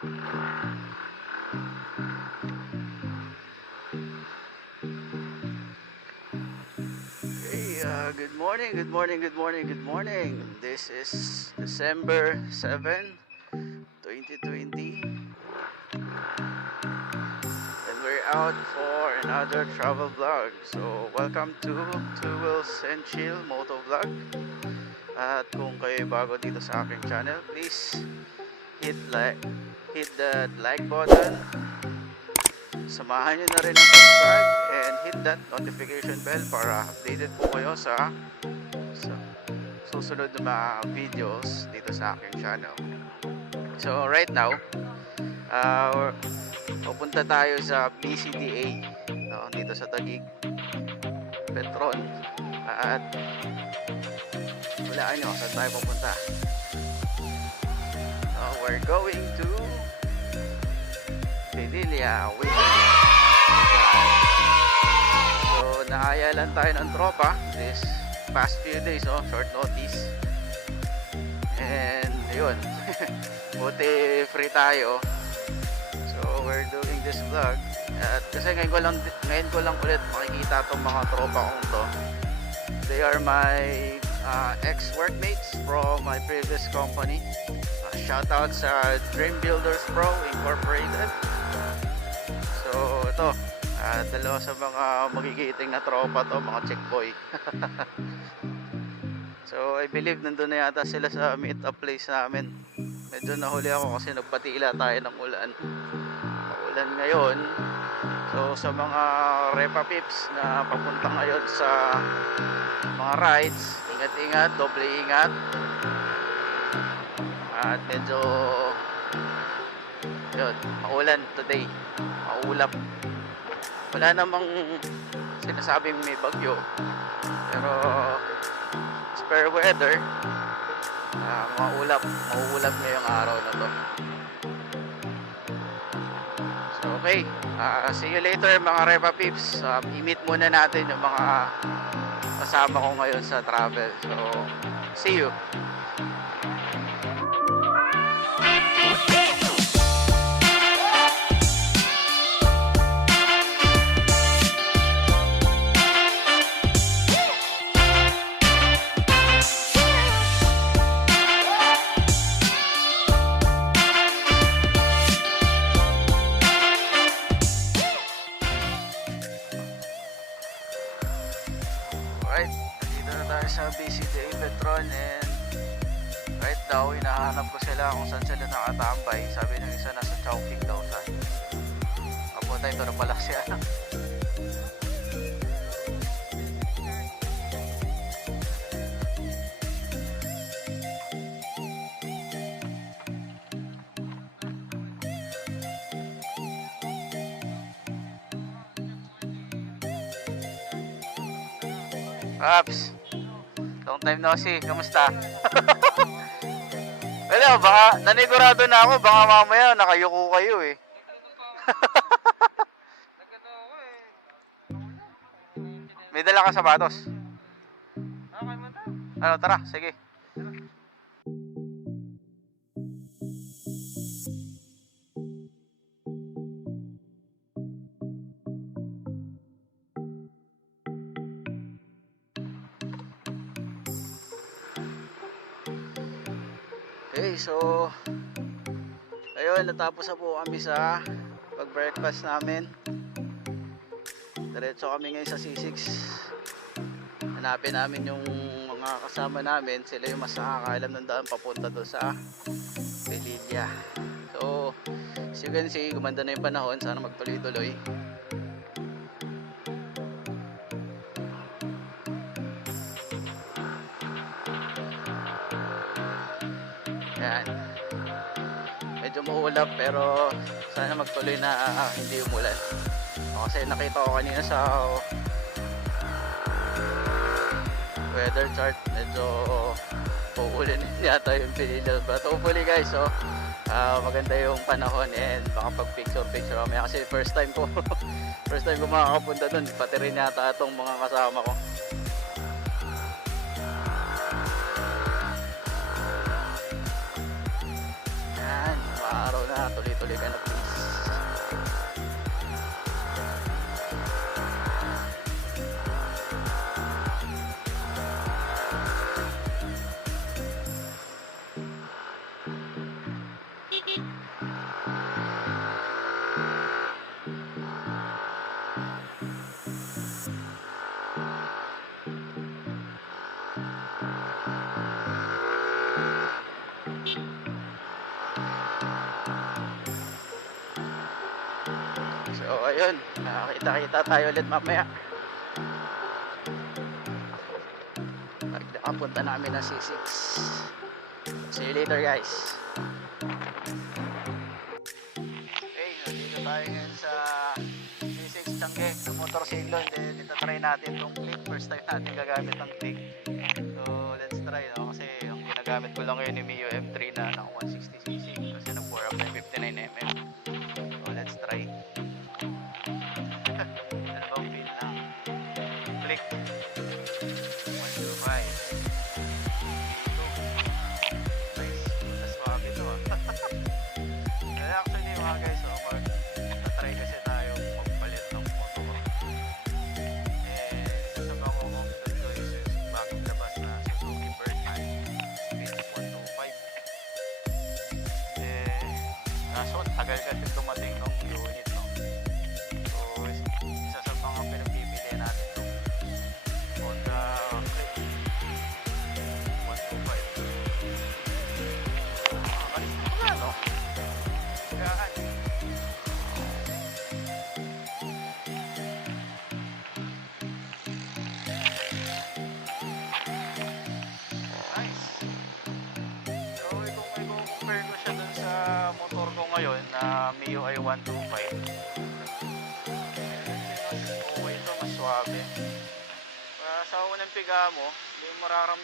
Hey, uh, good morning, good morning, good morning, good morning. This is December 7, 2020. And we're out for another travel vlog. So, welcome to Two Wheels and Chill Moto Vlog. At kung kayo ay bago dito sa aking channel, please hit like hit the like button Samahan nyo na rin ang subscribe and hit that notification bell para updated po kayo sa, sa susunod na mga videos dito sa aking channel. So right now, uh, pupunta tayo sa BCDA no, dito sa Taguig, Petron. At walaan nyo saan tayo pupunta. We're going to Pinilia Waiting. So, nakaya lang tayo ng tropa this past few days, oh, short notice. And, yun. Buti free tayo. So, we're doing this vlog. At kasi ngayon ko lang, ngayon ko lang ulit makikita tong mga tropa kong to. They are my uh, ex-workmates from my previous company. Uh, shout out sa Dream Builders Pro Incorporated. So ito, ah, dalawa sa mga magigiting na tropa to, mga check boy. so I believe nandun na yata sila sa meet up place namin. Medyo nahuli ako kasi nagpatila tayo ng ulan. Maulan ngayon. So sa mga repa pips na papunta ngayon sa mga rides, ingat-ingat, doble ingat. At medyo yun, maulan today. Maulap. Wala namang sinasabing may bagyo. Pero spare weather, ah, maulap. Mauulap ngayong araw na to. So okay, Ah, see you later mga Repa Pips. Ah, i-meet muna natin yung mga kasama ko ngayon sa travel. So, see you. Alright, nandito na tayo sa BCDA Petron and right now, hinahanap ko sila kung saan sila nakatambay. Sabi ng isa nasa Chowking daw sa Apo tayo, ito na pala siya. Raps, long time no see. Kamusta? Wala, baka nanigurado na ako. Baka mamaya nakayuko kayo eh. May dala ka sapatos? Ano, tara, sige. Ayun, natapos na po kami sa pag-breakfast namin. Diretso kami ngayon sa C6. Hanapin namin yung mga kasama namin. Sila yung mas nakakaalam ng daan papunta doon sa Pelilia. So, as you can see, gumanda na yung panahon. Sana magtuloy-tuloy. Maulap pero sana magtuloy na ah, hindi umulan. Kasi nakita ko kanina sa weather chart medyo uulan yata yung pinila. But hopefully guys, so ah, maganda yung panahon and baka pag picture picture kami kasi first time ko first time ko makakapunta dun pati rin yata itong mga kasama ko tuloy-tuloy ka na please. Nakakita-kita tayo ulit mamaya. Nakapunta namin ng C6. See you later guys. Okay, nandito tayo ngayon sa C6 Changge ng motorsiklo. Then dito try natin itong click. First time natin gagamit ng click. So let's try no? kasi yung ginagamit ko lang ngayon ni Mio M3 na ng kaso tagal kasi dumating ng unit,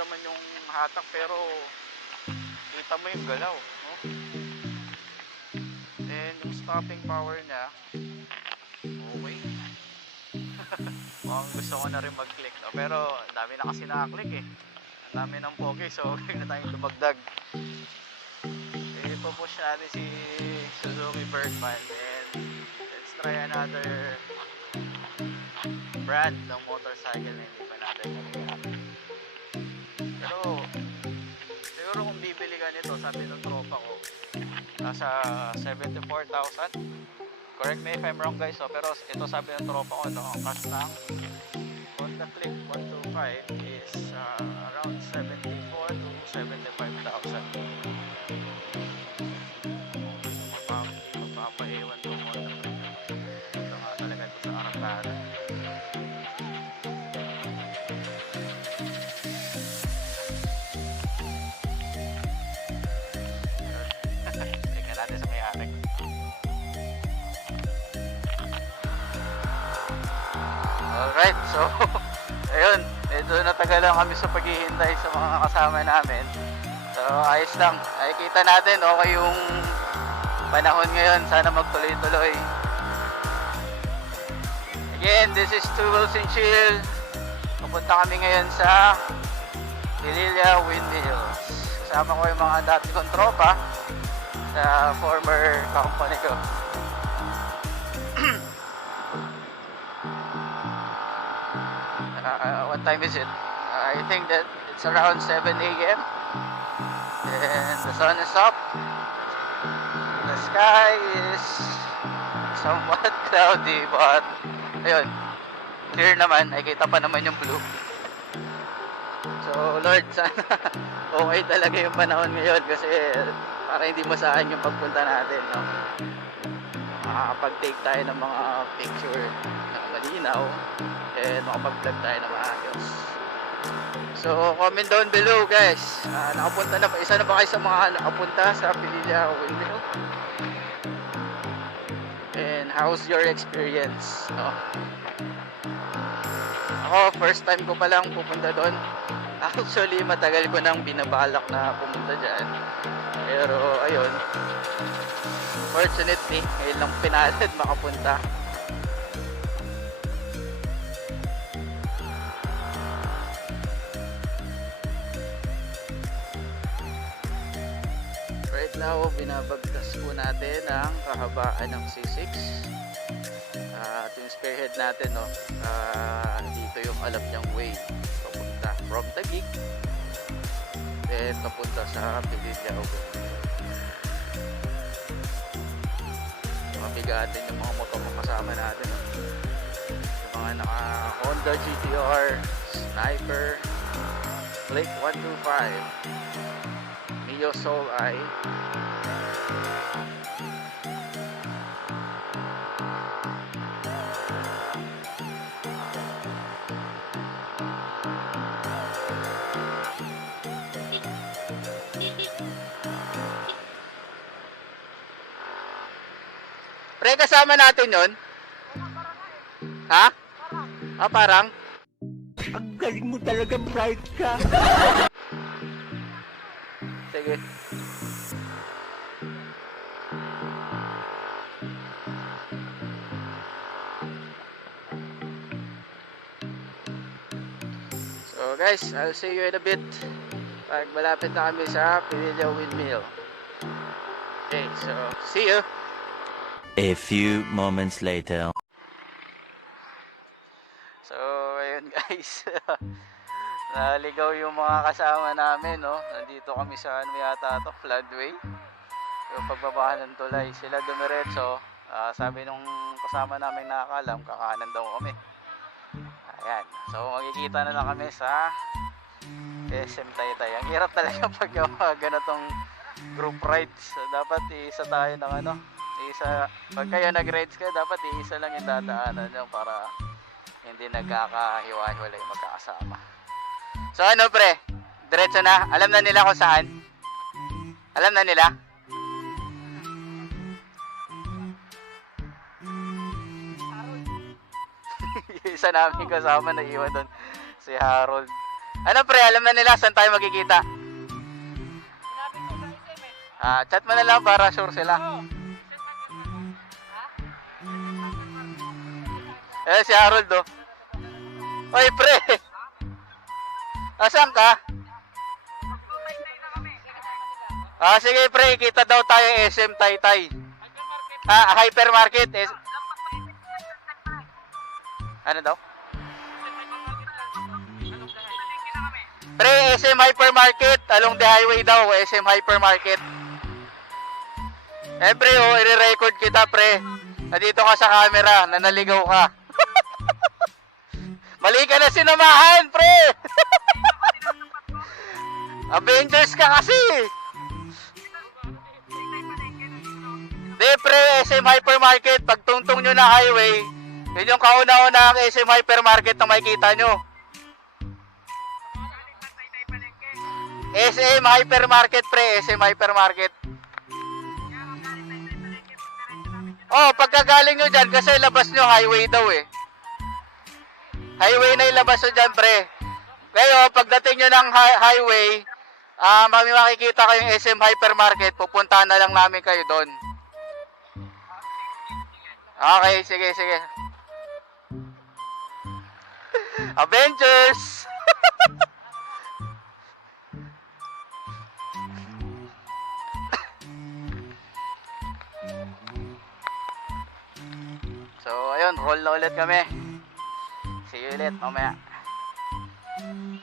mo mararamdaman yung hatak pero kita mo yung galaw. No? And yung stopping power niya, okay. Mukhang gusto ko na rin mag-click. No? Pero dami na kasi nakaklik eh. Ang dami ng pogi so okay na tayong dumagdag. Eh, pupush natin si Suzuki Bergman and let's try another brand ng motorcycle na hindi pa natin ka nito, sabi ng tropa ko, nasa 74,000. Correct me if I'm wrong guys, oh, pero ito sabi ng tropa ko, no, ang cost ng Honda Click 125 is uh, Alright, so ayun, medyo natagalan kami sa paghihintay sa mga kasama namin. So ayos lang, nakikita natin okay yung panahon ngayon, sana magtuloy-tuloy. Again, this is Wheels and Chill. Pupunta kami ngayon sa Lililia Windmills. Kasama ko yung mga dati kong tropa sa former company ko. What time is it? I think that it's around 7 a.m. And the sun is up. The sky is somewhat cloudy but ayun, clear naman. Nakikita pa naman yung blue. So Lord, sana okay talaga yung panahon ngayon kasi para hindi masayang yung pagpunta natin. No? Makakapag-take tayo ng mga picture na malinaw and makapag-vlog tayo na maayos. So, comment down below guys. Ah, nakapunta na ba? Isa na ba kayo sa mga nakapunta sa Pililla Windmill? And how's your experience? No? Ako, first time ko pa lang pupunta doon. Actually, matagal ko nang binabalak na pumunta dyan. Pero, ayun. Fortunately, ngayon lang pinalad makapunta. Binabagtas po natin ang kahabaan ng C6. Ah, At yung spearhead natin, no, ah, dito yung alam niyang way papunta from Taguig then papunta sa Pililla Mabigatin yung mga motor kasama natin. no. Yung mga naka Honda GTR, Sniper, Blake 125, Mio Soul Eye, Pre, kasama natin yon? Ha? Ah, parang? Ang galing mo talaga, bright ka. Sige. So guys, I'll see you in a bit. Pag malapit na kami sa Pinilla Windmill. Okay, so see you. A few moments later. So, ayun guys. Naligaw yung mga kasama namin, no? Nandito kami sa ano yata to, floodway. Yung pagbabahan ng tulay. Sila dumiretso. Ah, sabi nung kasama namin nakakalam, kakanan daw kami. Ayan. So, magkikita na lang kami sa SM Taytay. Ang hirap talaga pag yung ganitong group rides. Dapat isa tayo ng ano, isa, pag kayo nag-rides kayo, dapat isa lang yung dadaanan nyo para hindi nagkakahiwa-hiwalay magkakasama. So ano pre? Diretso na? Alam na nila kung saan? Alam na nila? Yung isa namin kasama na iwan doon si Harold. Ano pre, alam na nila saan tayo magkikita? Ah, chat mo na lang para sure sila. Eh, si Harold, oh. Oy, pre! Asan ka? Ah, sige, pre. Kita daw tayo SM Taytay. Ah, hypermarket. S- ano daw? Pre, SM Hypermarket. Along the highway daw. SM Hypermarket. Eh, pre, oh, i-record kita, pre. Nandito ka sa camera. Nanaligaw ka. Mali ka na sinamahan, pre! Avengers ka kasi! Di, pre, SM Hypermarket, pag tungtong nyo na highway, yun yung kauna-una ang SM Hypermarket na makikita nyo. SM Hypermarket, pre, SM Hypermarket. Oh, pagkagaling nyo dyan, kasi labas nyo highway daw eh. Highway na ilabas nyo dyan, pre. Ngayon, pagdating nyo ng hi- highway, ah mami makikita kayong SM Hypermarket, pupuntahan na lang namin kayo doon. Okay, sige, sige. Avengers! so, ayun, roll na ulit kami. See you ulit mamaya. Dito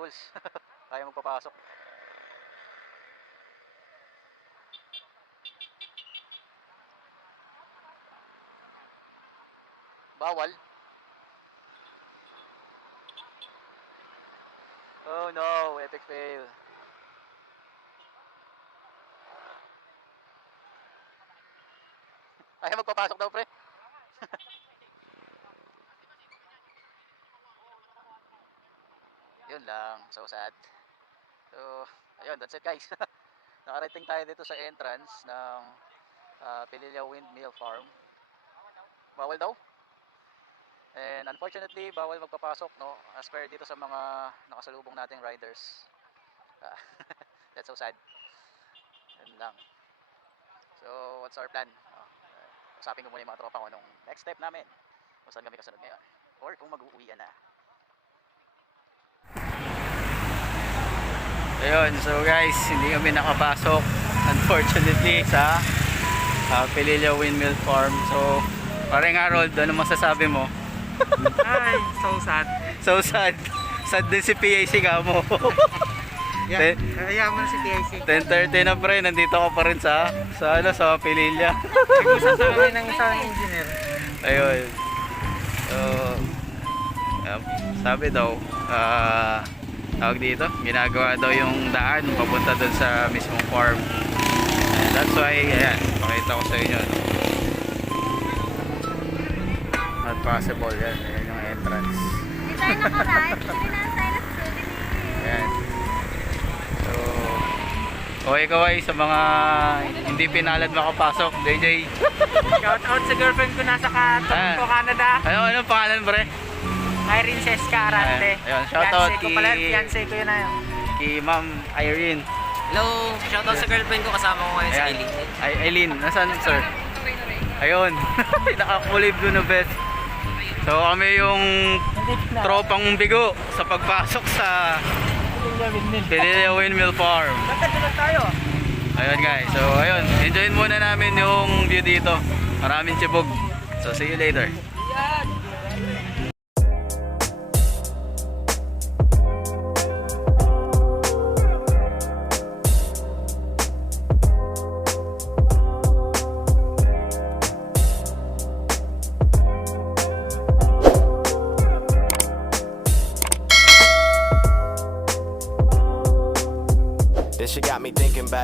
Eagles. Kaya magpapasok. Bawal. Oh no, epic fail. Ayaw magpapasok daw, pre. Yun lang, so sad. So, ayun, that's it guys. Nakarating tayo dito sa entrance ng uh, Pililla Windmill Farm. Bawal daw. And unfortunately, bawal magpapasok, no? As per dito sa mga nakasalubong nating riders. Ah, that's so sad. Yun lang. So, what's our plan? Uh, usapin ko muna yung mga tropa ko nung next step namin. Kung saan kami kasunod ngayon. Or kung mag-uuwi na. Ayun, so guys, hindi kami nakapasok unfortunately sa uh, Pililla Windmill Farm. So, parang Harold, ano masasabi mo? Ay, so sad. So sad. Sad din si PAC ka mo. Yeah, kaya mo si PIC. 10.30 na pre, nandito ka pa rin sa, sa ano, sa Pililla. Nag-usap sa akin ng isang engineer. Ayun. So, um, sabi daw, ah, tawag dito, ginagawa daw yung daan papunta dun sa mismong farm. And that's why, ayan, pakita ko sa inyo. No? Not possible yan, ayan yung entrance. Hindi tayo nakaraan. Hindi na tayo na Ayan. So, okay kaway sa mga hindi pinalad makapasok, JJ. Shout out sa girlfriend ko nasa. Toronto, Canada. Ano, anong pangalan pre? Irene Seska Arante. Ayun, ayun, shout out Fiancé ko kay- pala, fiancé ko yun na yun. Kay Ma'am Irene. Hello, shoutout sa girlfriend ko kasama ko ngayon sa Ayan. Eileen. Ay, Eileen, nasaan sir? Ayun, nakakulib doon na best. So kami yung tropang bigo sa pagpasok sa Pinili Windmill Farm. Tayo. Ayun guys, so ayun, enjoyin muna namin yung view dito. Maraming chibog. So see you later. This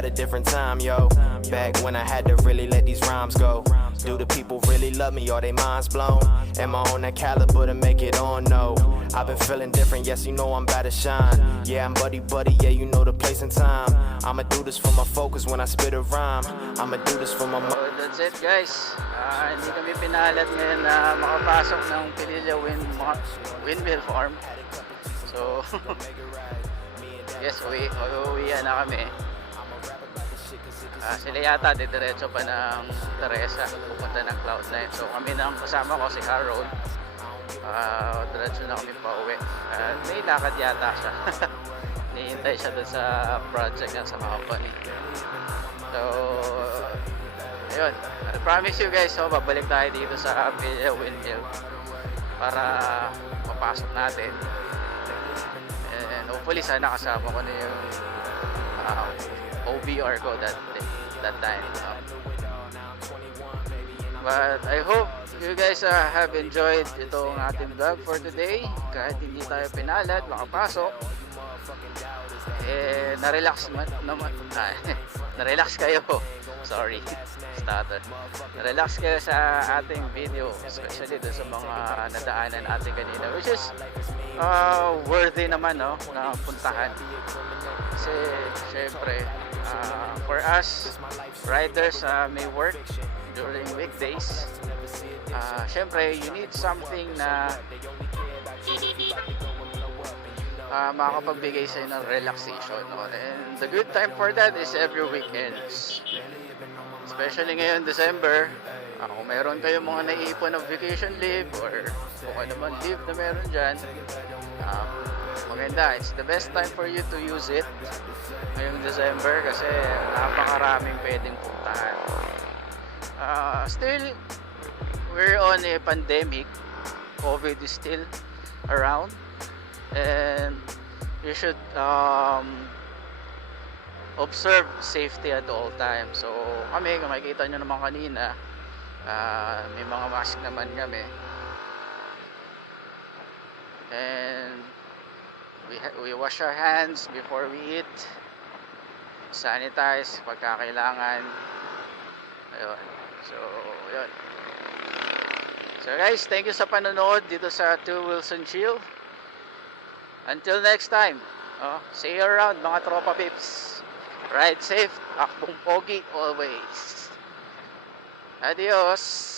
a different time, yo. Back when I had to really let these rhymes go. Do the people really love me? Are they minds blown? Am I on that caliber to make it on? No. I've been feeling different, yes, you know I'm about to shine. Yeah, I'm buddy buddy, yeah, you know the place and time. I'ma do this for my focus when I spit a rhyme. I'ma do this for my So that's it guys. Ah, hindi kami pinalad ngayon na makapasok ng Pililla Wind Windmill Farm. So, yes, uwi, uwi na kami. Ah, sila yata didiretso pa ng Teresa pupunta ng Cloud9. So kami nang kasama ko si Harold. Ah, diretso na kami pa uwi. At may lakad yata siya. Nihintay siya dun sa project niya sa company. So, ayun. I promise you guys, so babalik tayo dito sa Villa Windmill para mapasok natin. And hopefully sana kasama ko na yung uh, OBR ko that that time. But I hope you guys uh, have enjoyed itong ating vlog for today. Kahit hindi tayo pinalad, makapasok. Eh, na-relax man, naman, ah, na-relax kayo. Sorry, stutter. Na-relax kayo sa ating video, especially doon sa mga nadaanan natin kanina, which is uh, worthy naman, no, na puntahan. Kasi, syempre, uh, for us, riders uh, may work during weekdays. Uh, syempre, you need something na uh, makakapagbigay sa'yo ng relaxation. No? And the good time for that is every weekends. Especially ngayon, December, uh, kung meron kayo mga naiipon ng vacation leave or kung ano man leave na meron dyan, um, maganda. It's the best time for you to use it ngayong December kasi napakaraming pwedeng puntahan. Uh, still, we're on a pandemic. COVID is still around. And you should um, observe safety at all times. So kami, kung makikita nyo naman kanina, ah, may mga mask naman kami. And we, we wash our hands before we eat. Sanitize pagka kailangan. Ayun. So, yun. So guys, thank you sa panonood dito sa Two Wilson Chill. Until next time, oh, see you around mga tropa pips. Ride safe, akbong pogi always. Adios.